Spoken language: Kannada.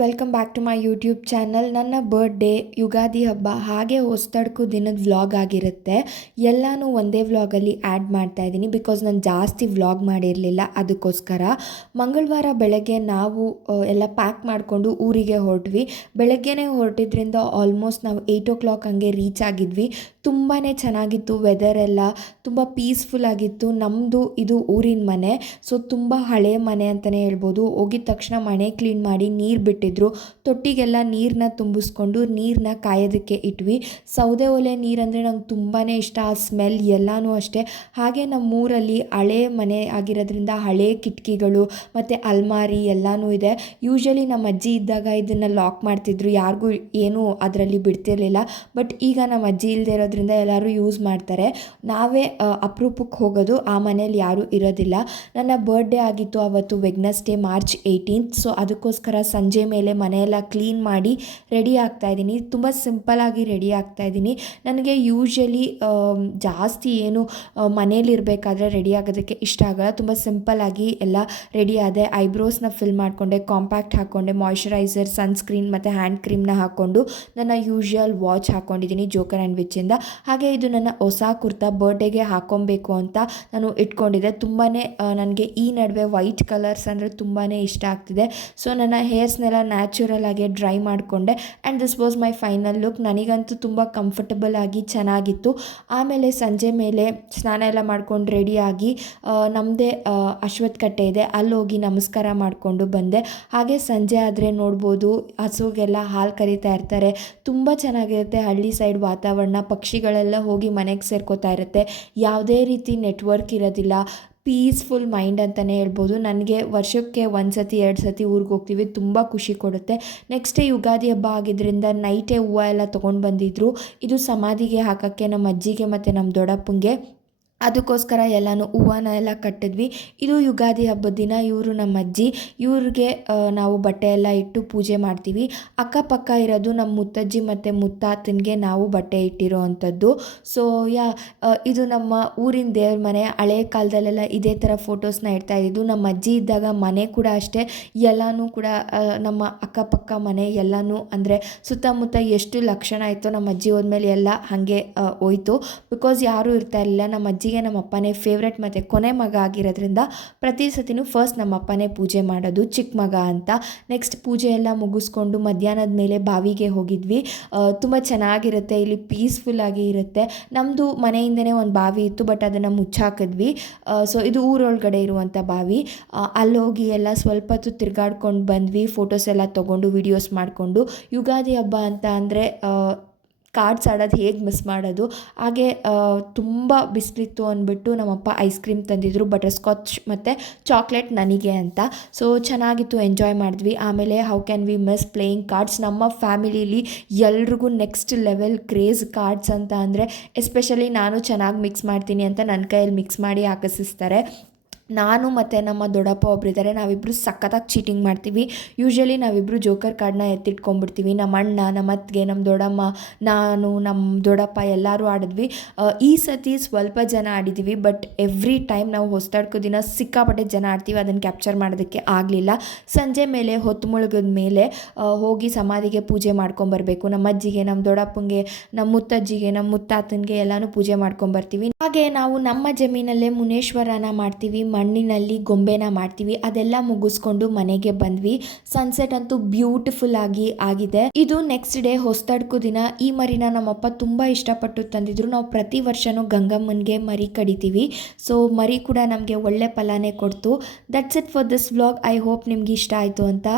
Welcome back to my YouTube channel. ನನ್ನ ಬರ್ಡೇ, ಯುಗಾದಿ ಹಬ್ಬ ಹಾಗೆ ಹೊಸತಡ್ಕು ದಿನದ ವ್ಲಾಗ್ ಆಗಿರುತ್ತೆ. ಎಲ್ಲನೂ ಒಂದೇ ವ್ಲಾಗಲ್ಲಿ ಆ್ಯಡ್ ಮಾಡ್ತಾ ಇದ್ದೀನಿ ಬಿಕಾಸ್ ನಾನು ಜಾಸ್ತಿ ವ್ಲಾಗ್ ಮಾಡಿರಲಿಲ್ಲ. ಅದಕ್ಕೋಸ್ಕರ ಮಂಗಳವಾರ ಬೆಳಗ್ಗೆ ನಾವು ಎಲ್ಲ ಪ್ಯಾಕ್ ಮಾಡಿಕೊಂಡು ಊರಿಗೆ ಹೊರಟ್ವಿ. ಬೆಳಗ್ಗೆನೇ ಹೊರಟಿದ್ರಿಂದ ಆಲ್ಮೋಸ್ಟ್ ನಾವು 8 o'clock ಹಂಗೆ ರೀಚ್ ಆಗಿದ್ವಿ. ತುಂಬಾ ಚೆನ್ನಾಗಿತ್ತು, ವೆದರ್ ಎಲ್ಲ ತುಂಬ ಪೀಸ್ಫುಲ್ ಆಗಿತ್ತು. ನಮ್ಮದು ಇದು ಊರಿನ ಮನೆ, ಸೊ ತುಂಬ ಹಳೆಯ ಮನೆ ಅಂತಲೇ ಹೇಳ್ಬೋದು. ಹೋಗಿದ ತಕ್ಷಣ ಮನೆ ಕ್ಲೀನ್ ಮಾಡಿ ನೀರು ಬಿಟ್ಟಿದ್ರು. ತೊಟ್ಟಿಗೆಲ್ಲ ನೀರನ್ನ ತುಂಬಿಸ್ಕೊಂಡು ನೀರನ್ನ ಕಾಯೋದಕ್ಕೆ ಇಟ್ವಿ. ಸೌದೆ ಒಲೆ ನೀರಂದರೆ ನಂಗೆ ತುಂಬಾ ಇಷ್ಟ. ಆ ಸ್ಮೆಲ್ ಎಲ್ಲನೂ ಅಷ್ಟೇ. ಹಾಗೆ ನಮ್ಮೂರಲ್ಲಿ ಹಳೆ ಮನೆ ಆಗಿರೋದ್ರಿಂದ ಹಳೆ ಕಿಟಕಿಗಳು ಮತ್ತು ಅಲ್ಮಾರಿ ಎಲ್ಲನೂ ಇದೆ. ಯೂಶ್ವಲಿ ನಮ್ಮ ಅಜ್ಜಿ ಇದ್ದಾಗ ಇದನ್ನು ಲಾಕ್ ಮಾಡ್ತಿದ್ರು, ಯಾರಿಗೂ ಏನೂ ಅದರಲ್ಲಿ ಬಿಡ್ತಿರ್ಲಿಲ್ಲ. ಬಟ್ ಈಗ ನಮ್ಮ ಅಜ್ಜಿ ಇಲ್ಲದೆ ಇರೋದ್ರಿಂದ ಎಲ್ಲರೂ ಯೂಸ್ ಮಾಡ್ತಾರೆ. ನಾವೇ ಅಪರೂಪಕ್ಕೆ ಹೋಗೋದು, ಆ ಮನೇಲಿ ಯಾರೂ ಇರೋದಿಲ್ಲ. ನನ್ನ ಬರ್ಡೇ ಆಗಿತ್ತು ಅವತ್ತು, ವೆಡ್ನೆಸ್ಡೇ March 18th. ಸೊ ಅದಕ್ಕೋಸ್ಕರ ಸಂಜೆ ಮೇಲೆ ಮನೆಯೆಲ್ಲ ಕ್ಲೀನ್ ಮಾಡಿ ರೆಡಿ ಆಗ್ತಾಯಿದ್ದೀನಿ. ತುಂಬ ಸಿಂಪಲಾಗಿ ರೆಡಿ ಆಗ್ತಾಯಿದ್ದೀನಿ. ನನಗೆ ಯೂಶ್ವಲಿ ಜಾಸ್ತಿ ಏನು ಮನೇಲಿರಬೇಕಾದ್ರೆ ರೆಡಿ ಆಗೋದಕ್ಕೆ ಇಷ್ಟ ಆಗೋಲ್ಲ. ತುಂಬ ಸಿಂಪಲ್ಲಾಗಿ ಎಲ್ಲ ರೆಡಿ ಆದೆ. ಐಬ್ರೋಸ್ನ ಫಿಲ್ ಮಾಡಿಕೊಂಡೆ, ಕಾಂಪ್ಯಾಕ್ಟ್ ಹಾಕ್ಕೊಂಡೆ, ಮಾಯ್ಶ್ಚರೈಸರ್, ಸನ್ಸ್ಕ್ರೀನ್ ಮತ್ತು ಹ್ಯಾಂಡ್ ಕ್ರೀಮ್ನ ಹಾಕ್ಕೊಂಡು ನನ್ನ ಯೂಶ್ವಲ್ ವಾಚ್ ಹಾಕ್ಕೊಂಡಿದ್ದೀನಿ ಜೋಕರ್ ಆ್ಯಂಡ್ ವಿಚ್ಚಿಂದ. ಹಾಗೆ ಇದು ನನ್ನ ಹೊಸ ಕುರ್ತಾ, ಬರ್ಡೇಗೆ ಹಾಕ್ಕೊಬೇಕು ಅಂತ ನಾನು ಇಟ್ಕೊಂಡಿದ್ದೆ. ತುಂಬಾ ನನಗೆ ಈ ನಡುವೆ ವೈಟ್ ಕಲರ್ಸ್ ಅಂದರೆ ತುಂಬಾ ಇಷ್ಟ ಆಗ್ತಿದೆ. ಸೊ ನನ್ನ ಹೇರ್ಸ್ನೆಲ್ಲ ನ್ಯಾಚುರಲ್ ಆಗಿ ಡ್ರೈ ಮಾಡಿಕೊಂಡೆ and this was my final look. ನನಗಂತೂ ತುಂಬ ಕಂಫರ್ಟಬಲ್ ಆಗಿ ಚೆನ್ನಾಗಿತ್ತು. ಆಮೇಲೆ ಸಂಜೆ ಮೇಲೆ ಸ್ನಾನ ಎಲ್ಲ ಮಾಡ್ಕೊಂಡು ರೆಡಿಯಾಗಿ ನಮ್ಮದೇ ಅಶ್ವತ್ಥ ಕಟ್ಟೆ ಇದೆ, ಅಲ್ಲಿ ಹೋಗಿ ನಮಸ್ಕಾರ ಮಾಡಿಕೊಂಡು ಬಂದೆ. ಹಾಗೆ ಸಂಜೆ ಆದರೆ ನೋಡ್ಬೋದು ಹಸುಗೆಲ್ಲ ಹಾಲು ಕರಿತಾ ಇರ್ತಾರೆ. ತುಂಬ ಚೆನ್ನಾಗಿರುತ್ತೆ ಹಳ್ಳಿ ಸೈಡ್ ವಾತಾವರಣ. ಪಕ್ಷಿಗಳೆಲ್ಲ ಹೋಗಿ ಮನೆಗೆ ಸೇರ್ಕೋತಾ ಇರುತ್ತೆ. ಯಾವುದೇ ರೀತಿ ನೆಟ್ವರ್ಕ್ ಇರೋದಿಲ್ಲ. ಪೀಸ್ಫುಲ್ ಮೈಂಡ್ ಅಂತಲೇ ಹೇಳ್ಬೋದು. ನನಗೆ ವರ್ಷಕ್ಕೆ 1 ಸತಿ 2 ಸತಿ ಊರಿಗೆ ಹೋಗ್ತೀವಿ, ತುಂಬ ಖುಷಿ ಕೊಡುತ್ತೆ. ನೆಕ್ಸ್ಟ್ ಡೇ ಯುಗಾದಿ ಹಬ್ಬ ಆಗಿದ್ದರಿಂದ ನೈಟೇ ಹೂವು ಎಲ್ಲ ತೊಗೊಂಡು ಬಂದಿದ್ದರು. ಇದು ಸಮಾಧಿಗೆ ಹಾಕೋಕ್ಕೆ ನಮ್ಮ ಅಜ್ಜಿಗೆ ಮತ್ತು ನಮ್ಮ ದೊಡ್ಡಪ್ಪಂಗೆ. ಅದಕ್ಕೋಸ್ಕರ ಎಲ್ಲನೂ ಹೂವನ್ನ ಎಲ್ಲ ಕಟ್ಟಿದ್ವಿ. ಇದು ಯುಗಾದಿ ಹಬ್ಬದ ದಿನ. ಇವರು ನಮ್ಮ ಅಜ್ಜಿ, ಇವ್ರಿಗೆ ನಾವು ಬಟ್ಟೆ ಎಲ್ಲ ಇಟ್ಟು ಪೂಜೆ ಮಾಡ್ತೀವಿ. ಅಕ್ಕಪಕ್ಕ ಇರೋದು ನಮ್ಮ ಮುತ್ತಜ್ಜಿ ಮತ್ತು ಮುತ್ತಾತನಿಗೆ ನಾವು ಬಟ್ಟೆ ಇಟ್ಟಿರೋ ಅಂಥದ್ದು. ಸೊ ಇದು ನಮ್ಮ ಊರಿನ ದೇವ್ರ ಮನೆ. ಹಳೆ ಕಾಲದಲ್ಲೆಲ್ಲ ಇದೇ ಥರ ಫೋಟೋಸ್ನ ಇಡ್ತಾ ಇದ್ದಿದ್ದು. ನಮ್ಮ ಅಜ್ಜಿ ಇದ್ದಾಗ ಮನೆ ಕೂಡ ಅಷ್ಟೇ, ಎಲ್ಲನೂ ಕೂಡ ನಮ್ಮ ಅಕ್ಕಪಕ್ಕ ಮನೆ ಎಲ್ಲನೂ ಅಂದರೆ ಸುತ್ತಮುತ್ತ ಎಷ್ಟು ಲಕ್ಷಣ ಇತ್ತು. ನಮ್ಮ ಅಜ್ಜಿ ಹೋದ್ಮೇಲೆ ಎಲ್ಲ ಹಾಗೆ ಹೋಯ್ತು. ಬಿಕಾಸ್ ಯಾರೂ ಇರ್ತಾ ಇರಲಿಲ್ಲ. ನಮ್ಮ ಅಜ್ಜಿಗೆ ನಮ್ಮ ಅಪ್ಪನೇ ಫೇವ್ರೆಟ್ ಮತ್ತು ಕೊನೆ ಮಗ ಆಗಿರೋದ್ರಿಂದ ಪ್ರತಿ ಸತಿನೂ ಫಸ್ಟ್ ನಮ್ಮ ಅಪ್ಪನೇ ಪೂಜೆ ಮಾಡೋದು, ಚಿಕ್ಕ ಮಗ ಅಂತ. ನೆಕ್ಸ್ಟ್ ಪೂಜೆ ಎಲ್ಲ ಮುಗಿಸ್ಕೊಂಡು ಮಧ್ಯಾಹ್ನದ ಮೇಲೆ ಬಾವಿಗೆ ಹೋಗಿದ್ವಿ. ತುಂಬ ಚೆನ್ನಾಗಿರುತ್ತೆ, ಇಲ್ಲಿ ಪೀಸ್ಫುಲ್ಲಾಗಿ ಇರುತ್ತೆ. ನಮ್ಮದು ಮನೆಯಿಂದನೇ ಒಂದು ಬಾವಿ ಇತ್ತು, ಬಟ್ ಅದನ್ನು ಮುಚ್ಚಾಕಿದ್ವಿ. ಸೊ ಇದು ಊರೊಳಗಡೆ ಇರುವಂಥ ಬಾವಿ. ಅಲ್ಲೋಗಿ ಎಲ್ಲ ಸ್ವಲ್ಪ ಹೊತ್ತು ತಿರ್ಗಾಡ್ಕೊಂಡು ಬಂದ್ವಿ. ಫೋಟೋಸ್ ಎಲ್ಲ ತೊಗೊಂಡು ವೀಡಿಯೋಸ್ ಮಾಡಿಕೊಂಡು. ಯುಗಾದಿ ಹಬ್ಬ ಅಂತ ಅಂದರೆ ಕಾರ್ಡ್ಸ್ ಆಡೋದು ಹೇಗೆ ಮಿಸ್ ಮಾಡೋದು. ಹಾಗೆ ತುಂಬ ಬಿಸಿಲಿತ್ತು ಅಂದ್ಬಿಟ್ಟು ನಮ್ಮಪ್ಪ ಐಸ್ ಕ್ರೀಮ್ ತಂದಿದ್ರು, ಬಟರ್ ಸ್ಕಾಚ್ ಮತ್ತು ಚಾಕ್ಲೇಟ್ ನನಗೆ ಅಂತ. ಸೊ ಚೆನ್ನಾಗಿತ್ತು, ಎಂಜಾಯ್ ಮಾಡಿದ್ವಿ. ಆಮೇಲೆ how can we miss playing cards. ನಮ್ಮ ಫ್ಯಾಮಿಲೀಲಿ ಎಲ್ರಿಗೂ ನೆಕ್ಸ್ಟ್ ಲೆವೆಲ್ ಕ್ರೇಜ್ ಕಾರ್ಡ್ಸ್ ಅಂತ ಅಂದರೆ. ಎಸ್ಪೆಷಲಿ ನಾನು ಚೆನ್ನಾಗಿ ಮಿಕ್ಸ್ ಮಾಡ್ತೀನಿ ಅಂತ ನನ್ನ ಕೈಯಲ್ಲಿ ಮಿಕ್ಸ್ ಮಾಡಿ ಹಾಕಿಸ್ತಾರೆ. ನಾನು ಮತ್ತು ನಮ್ಮ ದೊಡ್ಡಪ್ಪ ಒಬ್ಬರಿದ್ದಾರೆ, ನಾವಿಬ್ಬರು ಸಖತ್ತಾಗಿ ಚೀಟಿಂಗ್ ಮಾಡ್ತೀವಿ. ಯೂಶ್ವಲಿ ನಾವಿಬ್ಬರು ಜೋಕರ್ ಕಾರ್ಡ್ನ ಎತ್ತಿಟ್ಕೊಂಡ್ಬಿಡ್ತೀವಿ. ನಮ್ಮ ಅಣ್ಣ, ನಮ್ಮ ಅತ್ತಿಗೆ, ನಮ್ಮ ದೊಡ್ಡಮ್ಮ, ನಾನು, ನಮ್ಮ ದೊಡ್ಡಪ್ಪ ಎಲ್ಲರೂ ಆಡಿದ್ವಿ. ಈ ಸತಿ ಸ್ವಲ್ಪ ಜನ ಆಡಿದ್ದೀವಿ, ಬಟ್ ಎವ್ರಿ ಟೈಮ್ ನಾವು ಹೊಸತಡ್ಕೋ ದಿನ ಸಿಕ್ಕಾಪಟ್ಟೆ ಜನ ಆಡ್ತೀವಿ. ಅದನ್ನು ಕ್ಯಾಪ್ಚರ್ ಮಾಡೋದಕ್ಕೆ ಆಗಲಿಲ್ಲ. ಸಂಜೆ ಮೇಲೆ ಹೊತ್ತು ಮುಳುಗಿದ ಮೇಲೆ ಹೋಗಿ ಸಮಾಧಿಗೆ ಪೂಜೆ ಮಾಡ್ಕೊಂಬರ್ಬೇಕು. ನಮ್ಮ ಅಜ್ಜಿಗೆ, ನಮ್ಮ ದೊಡ್ಡಪ್ಪಂಗೆ, ನಮ್ಮ ಮುತ್ತಜ್ಜಿಗೆ, ನಮ್ಮ ಮುತ್ತಾತನಿಗೆ ಎಲ್ಲನೂ ಪೂಜೆ ಮಾಡ್ಕೊಂಬರ್ತೀವಿ. ಹಾಗೆ ನಾವು ನಮ್ಮ ಜಮೀನಲ್ಲೇ ಮುನೇಶ್ವರನ ಮಾಡ್ತೀವಿ, ಮಣ್ಣಿನಲ್ಲಿ ಗೊಂಬೆನ ಮಾಡ್ತೀವಿ. ಅದೆಲ್ಲ ಮುಗಿಸ್ಕೊಂಡು ಮನೆಗೆ ಬಂದ್ವಿ. ಸನ್ಸೆಟ್ ಅಂತೂ ಬ್ಯೂಟಿಫುಲ್ ಆಗಿದೆ. ಇದು ನೆಕ್ಸ್ಟ್ ಡೇ ಹೊಸತಡ್ಕು ದಿನ. ಈ ಮರಿನ ನಮ್ಮಪ್ಪ ತುಂಬ ಇಷ್ಟಪಟ್ಟು ತಂದಿದ್ರು. ನಾವು ಪ್ರತಿ ವರ್ಷನೂ ಗಂಗಮ್ಮನಿಗೆ ಮರಿ ಕಡಿತೀವಿ. ಸೊ ಮರಿ ಕೂಡ ನಮಗೆ ಒಳ್ಳೆ ಫಲನೇ ಕೊಡ್ತು. That's it for this vlog. I hope ನಿಮ್ಗೆ ಇಷ್ಟ ಆಯಿತು ಅಂತ.